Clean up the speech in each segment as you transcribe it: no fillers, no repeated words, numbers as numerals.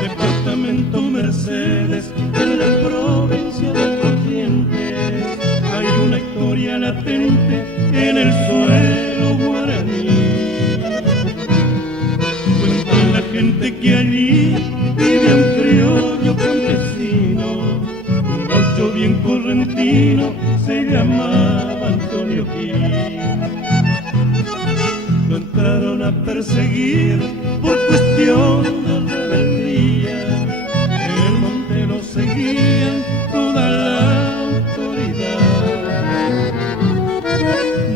Departamento Mercedes, en la provincia de Corrientes, hay una historia latente en el suelo guaraní. Cuentan la gente que allí vivía un criollo campesino, un gaucho bien correntino, se llamaba Antonio Gil. Lo entraron a perseguir por cuestión de rebeldía. En el monte lo seguían toda la autoridad.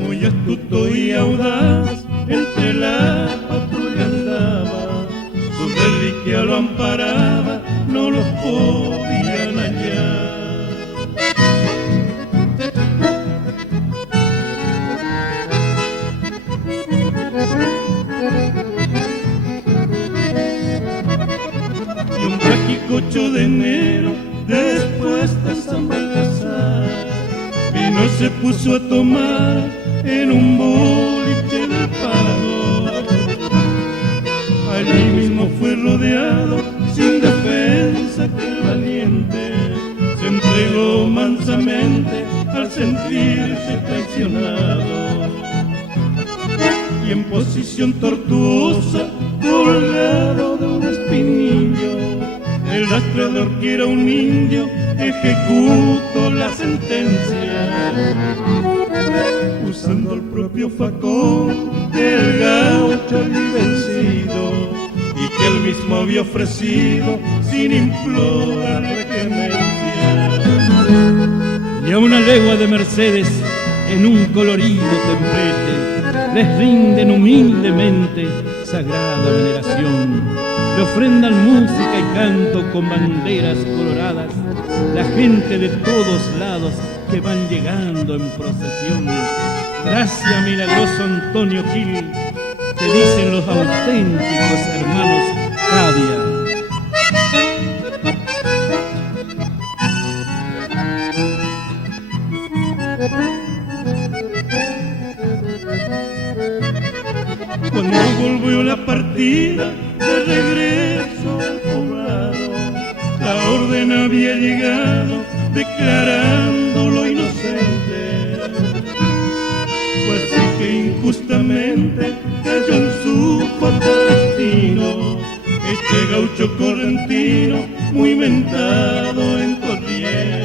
Muy astuto y audaz, entre la patrulla andaba. Su reliquia lo amparaba, no lo podían hallar. Y un trágico 8 de enero, después de San Baltasar, vino y se puso a tomar en un boliche del Parador. Allí mismo fue rodeado, sin defensa aquel valiente, se entregó mansamente al sentirse traicionado. Y en posición tortuosa, colgado de un espinillo, el rastreador, que era un indio, ejecutó la sentencia, usando el propio facón del gaucho allí vencido, y que él mismo había ofrecido sin implorarle clemencia. Y a una legua de Mercedes, en un colorido templete, les rinden humildemente sagrada veneración. Le ofrendan música y canto con banderas coloradas, la gente de todos lados que van llegando en procesión. Gracias, milagroso Antonio Gil, te dicen los auténticos hermanos Cavia. Cuando volvió la partida de regreso al poblado, la orden había llegado declarándolo inocente. Fue así que injustamente cayó en su fatal destino este gaucho correntino, muy mentado en Corrientes.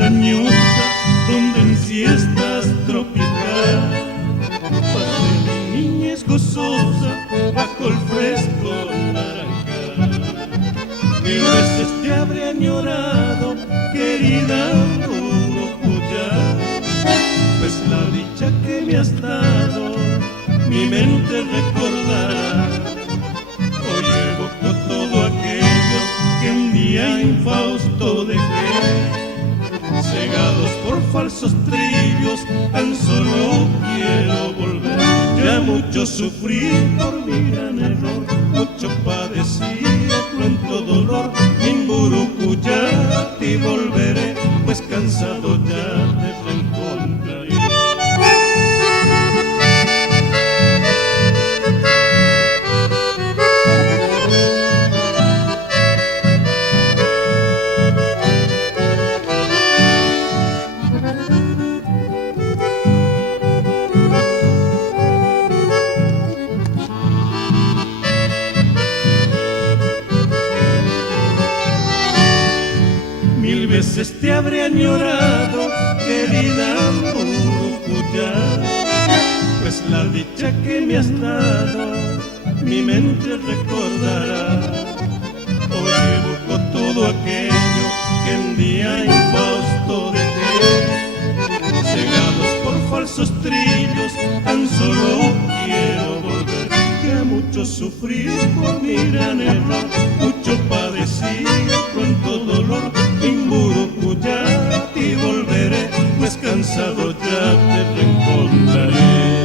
cizañosa donde en siestas tropical pasé mi niñez gozosa bajo el fresco naranjal. Mil veces te habré añorado, querida Urucuyá, pues la dicha que me has dado mi mente recordará. Hoy evoco todo aquello que un día infausto dejé, cegados por falsos trillos, tan solo quiero volver. Ya mucho sufrí por mi gran error, mucho padecí, pronto dolor. Mi Urucuyá, a ti volveré, pues cansado ya te reencontraré. Mil veces te habré añorado, querida Urucuyá, pues la dicha que me has dado mi mente recordará. Hoy evoco todo aquello que un día infausto dejé, cegados por falsos trillos, tan solo quiero volver. Que mucho sufrí por mi gran error, mucho padecí, pronto dolor. Mi Urucuyá, a ti volveré, pues cansado ya te reencontraré.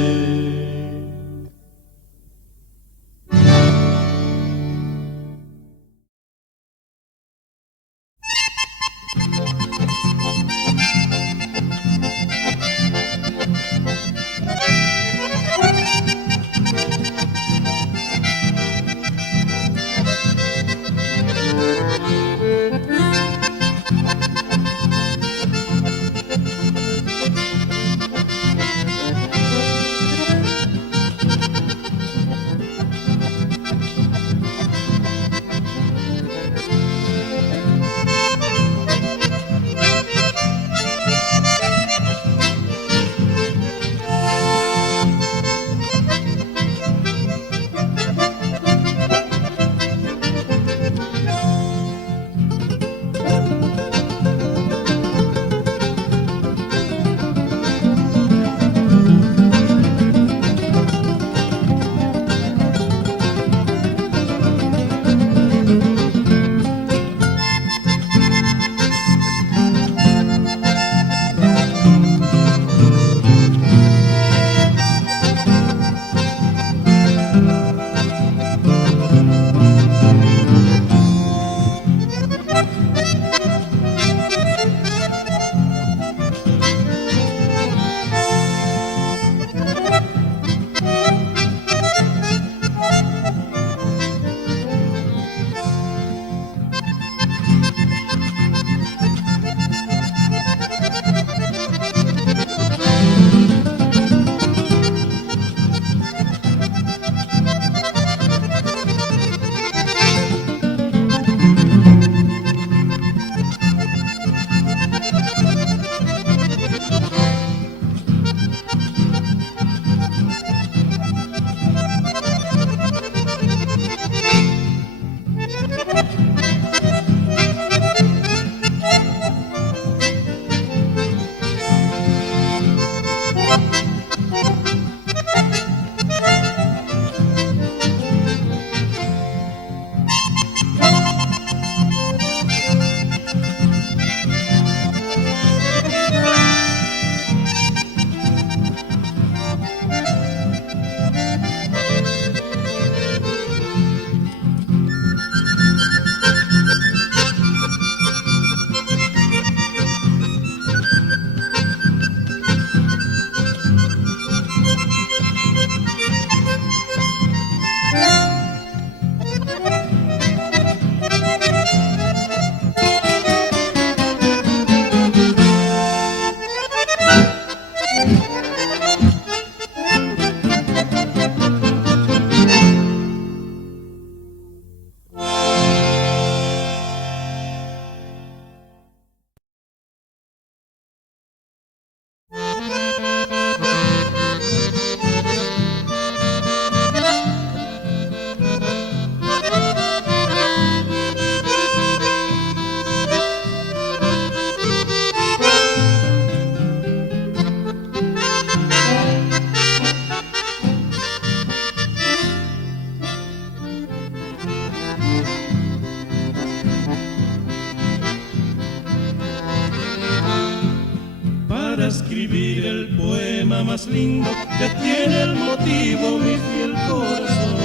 escribir el poema más lindo que tiene el motivo mi fiel corazón.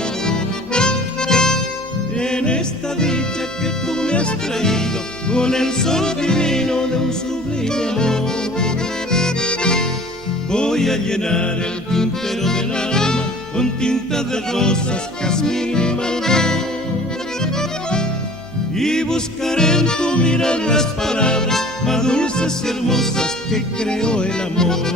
En esta dicha que tú me has traído, con el sol divino de un sublime amor, voy a llenar el tintero del alma con tinta de rosas, jazmín y malvón, y buscaré en tu mirar las palabras más dulces y hermosas que creó el amor.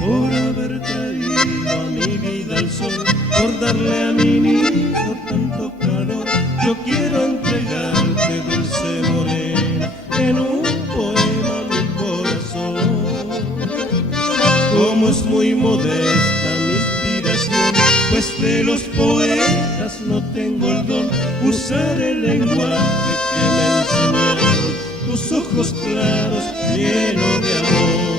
Por haber traído a mi vida el sol, por darle a mi nido tanto calor, yo quiero entregarte, dulce morena, en un poema mi corazón. Como es muy modesta mi inspiración, pues de los poetas no tengo el don, usar el lenguaje que me enseñaron tus ojos claros llenos de amor.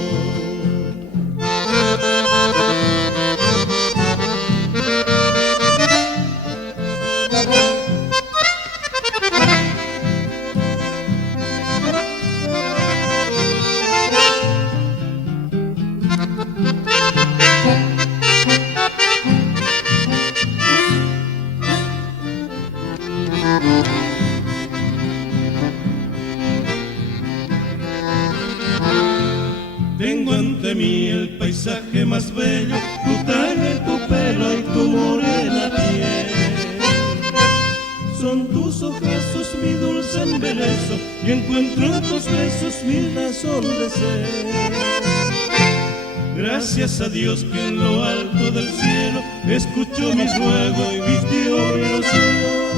Tengo ante mí el paisaje más bello, tu talle, tu pelo y tu morena piel. Son tus ojazos mi dulce embelezo, y encuentro en tus besos mi razón de ser. Gracias a Dios que en lo alto del cielo escuchó mi ruego y vistió mi ilusión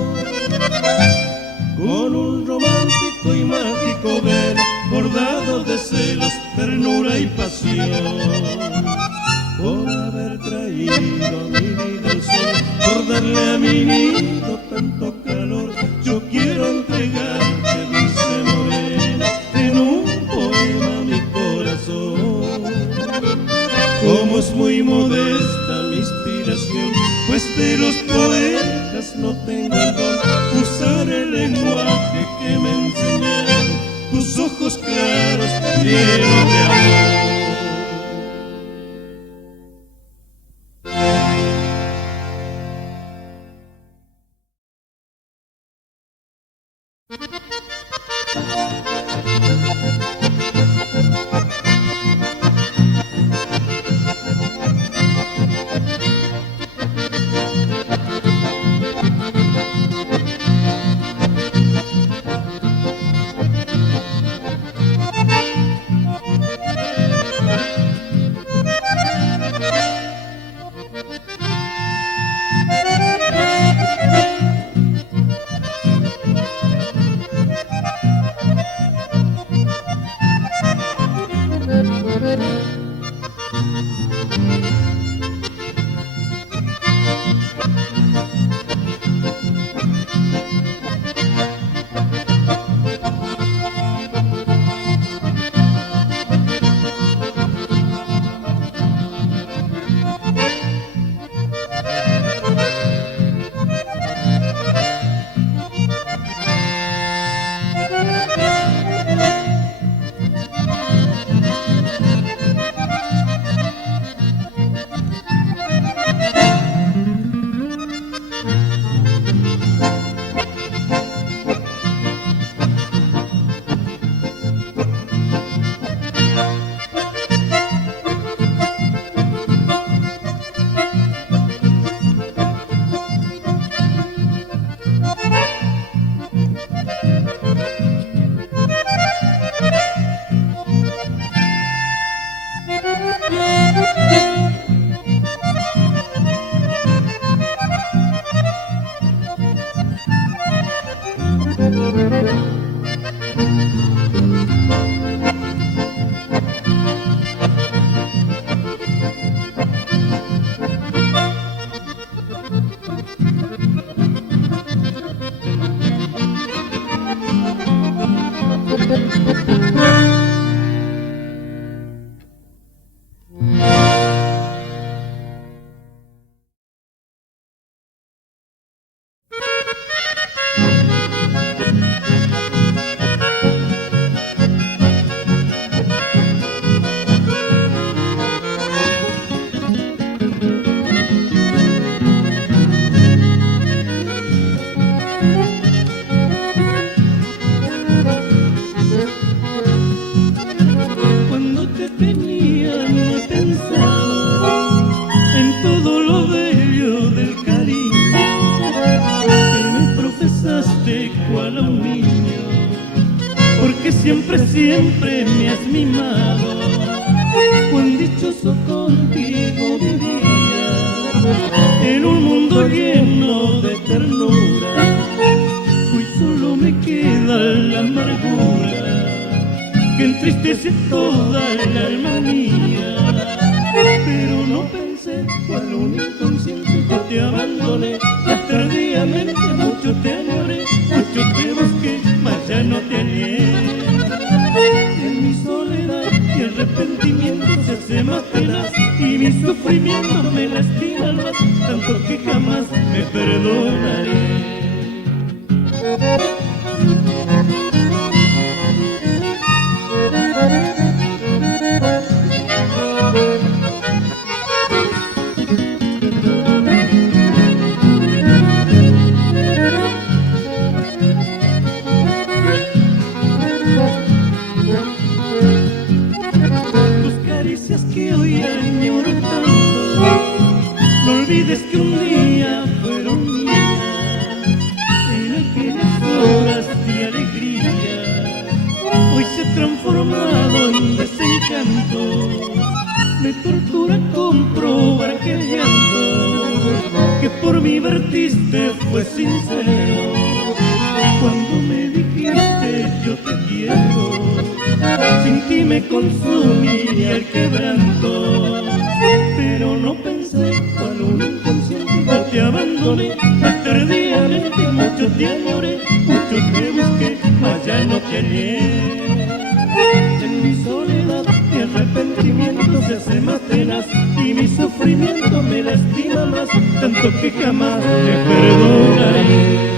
con un romántico y mágico velo bordado de celos, ternura y pasión. Por haber traído a mi vida el sol, por darle a mi nido tanto calor, yo quiero entregarte, dulce morena, en un poema mi corazón. Como es muy modesta mi inspiración, pues de los poetas no tengo el don, usar el lenguaje que me enseñaron tus ojos claros llenos de amor. cual a un niño, porque siempre, siempre me has mimado. Cuán dichoso contigo vivía, en un mundo lleno de ternura. Hoy solo me queda la amargura que entristece toda el alma mía. Pero no pensé, cual un inconsciente, que te abandoné. Más tardíamente mucho te añoré, mucho te busqué, mas ya no te hallé. En mi soledad y arrepentimiento se hace más tenaz, y mi sufrimiento me lastima más, tanto que jamás me perdonaré. Que hoy añoro tanto, no olvides que un día fueron mías, en aquellas horas de alegría. Hoy se ha transformado en desencanto, me tortura comprobar que el llanto que por mí vertiste fue sincero. Cuando me dijiste yo te quiero, sin ti me consumía el quebranto. Pero no pensé, cual un inconsciente, que te abandoné. Más tardíamente mucho te añoré, mucho te busqué, mas ya no te hallé. En mi soledad mi arrepentimiento se hace más tenaz, y mi sufrimiento me lastima más, tanto que jamás te perdonaré.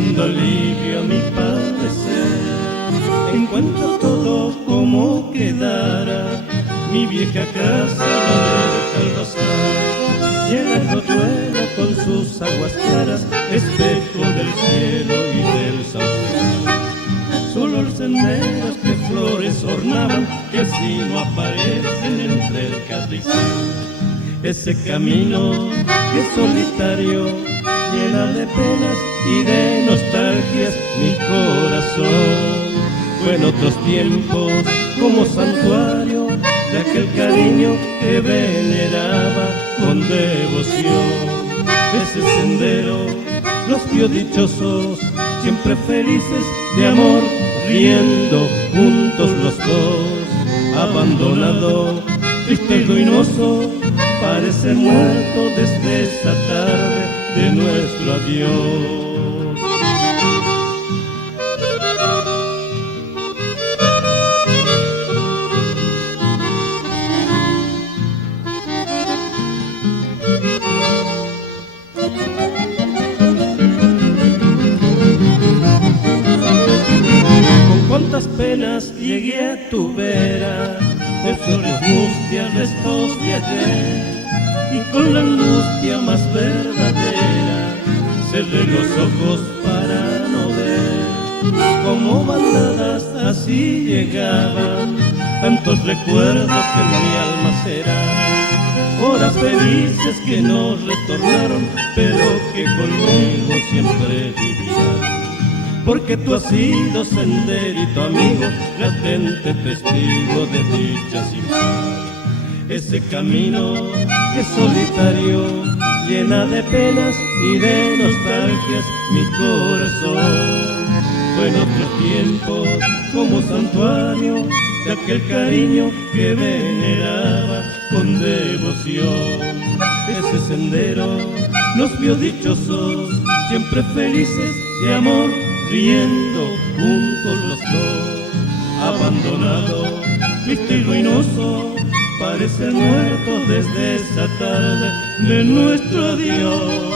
buscando alivio a mi padecer. Encuentro todo como quedara mi vieja casa, la verja, el rosal y el arroyuelo con sus aguas claras, espejo del cielo y del sausal. Solo los senderos que flores ornaban, que así no aparecen entre el carrizal. Ese camino que es solitario, llena de penas y de nostalgias mi corazón. Fue en otros tiempos como santuario de aquel cariño que veneraba con devoción. Ese sendero los vio dichosos, siempre felices de amor, riendo juntos los dos. Abandonado, triste y ruinoso, parece muerto desde esa tarde de nuestro adiós. Con cuántas penas llegué a tu vera, de flores mustias, restos de ayer, y con la angustia más verdadera cerré los ojos para no ver. Como bandadas así llegaban tantos recuerdos que en mi alma serán, horas felices que no retornaron, pero que conmigo siempre vivirán. Porque tú has sido senderito amigo, latente testigo de dicha sin par. Ese camino que es solitario, llena de penas y de nostalgias mi corazón. Fue en otros tiempos como santuario de aquel cariño que veneraba con devoción. Ese sendero nos vio dichosos, siempre felices de amor, riendo juntos los dos. Abandonado, triste y ruinoso, parece muerto desde esa tarde de nuestro adiós.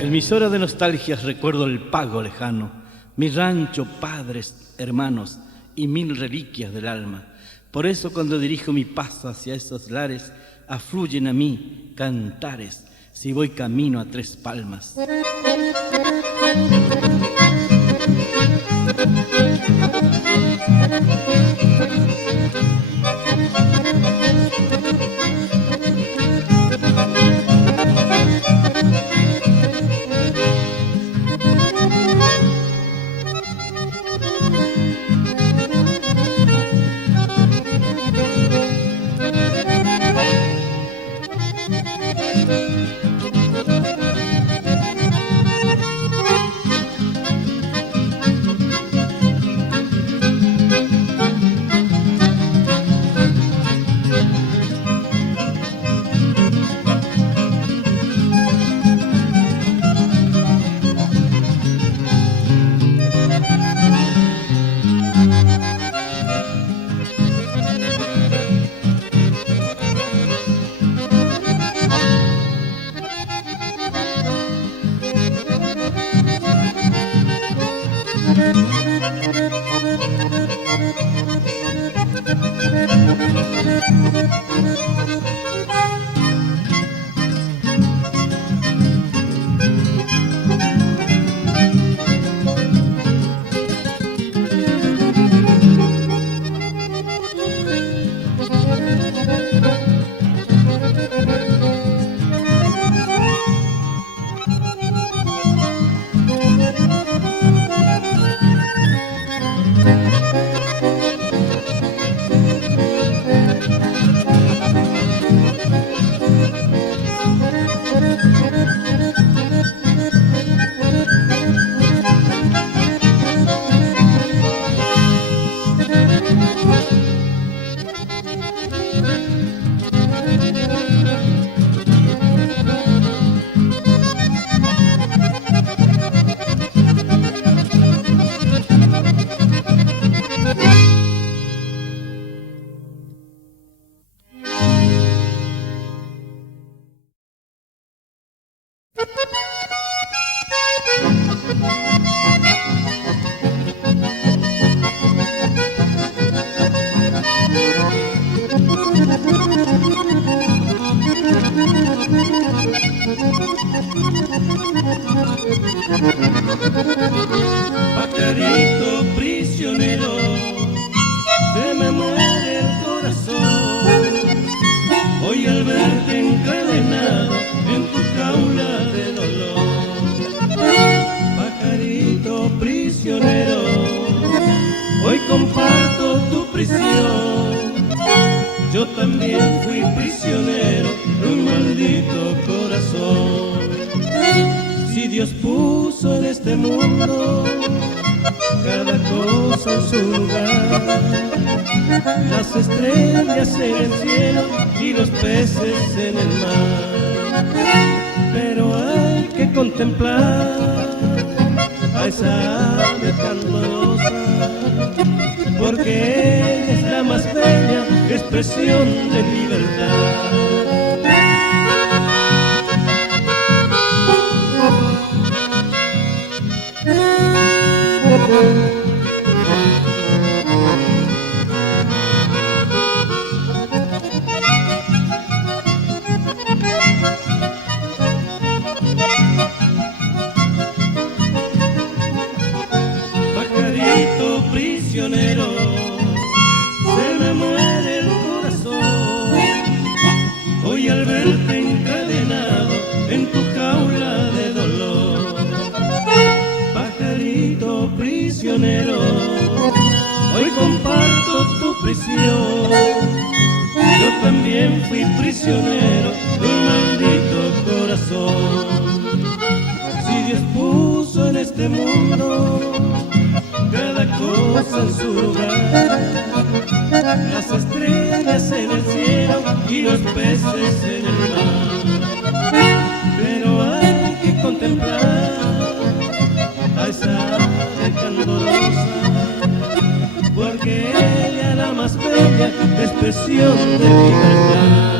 Emisora de nostalgias, recuerdo el pago lejano, mi rancho, padres, hermanos y mil reliquias del alma. Por eso cuando dirijo mi paso hacia esos lares, afluyen a mí cantares si voy camino a Tres Palmas. también fui prisionero de un maldito corazón. Si Dios puso en este mundo cada cosa en su lugar, las estrellas en el cielo y los peces en el mar, pero hay que contemplar a esa ave candorosa, porque ella es la más bella expresión de libertad. Pajarito prisionero, se me muere el corazón hoy al verte encadenado en tu jaula de dolor. Pajarito prisionero, hoy comparto tu prisión. Yo también fui prisionero de un maldito corazón. Si Dios puso en este mundo cada cosa en su lugar, las estrellas en el cielo y los peces en el mar, pero hay que contemplar a esa ave candorosa, porque ella es la más bella expresión de libertad.